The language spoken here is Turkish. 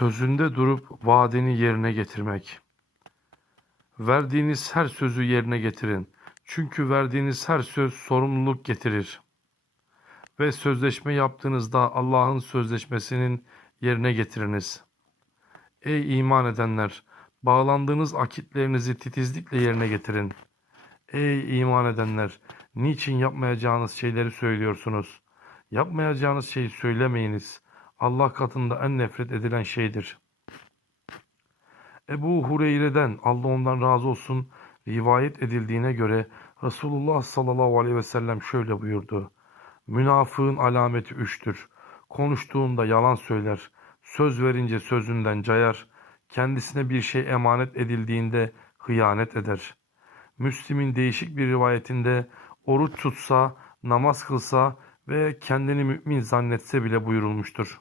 Sözünde durup vaadini yerine getirmek. Verdiğiniz her sözü yerine getirin. Çünkü verdiğiniz her söz sorumluluk getirir. Ve sözleşme yaptığınızda Allah'ın sözleşmesinin yerine getiriniz. Ey iman edenler! Bağlandığınız akitlerinizi titizlikle yerine getirin. Ey iman edenler! Niçin yapmayacağınız şeyleri söylüyorsunuz? Yapmayacağınız şeyi söylemeyiniz. Allah katında en nefret edilen şeydir. Ebu Hureyre'den Allah ondan razı olsun rivayet edildiğine göre Resulullah sallallahu aleyhi ve sellem şöyle buyurdu. Münafığın alameti üçtür. Konuştuğunda yalan söyler, söz verince sözünden cayar, kendisine bir şey emanet edildiğinde hıyanet eder. Müslim'in değişik bir rivayetinde oruç tutsa, namaz kılsa ve kendini mümin zannetse bile buyurulmuştur.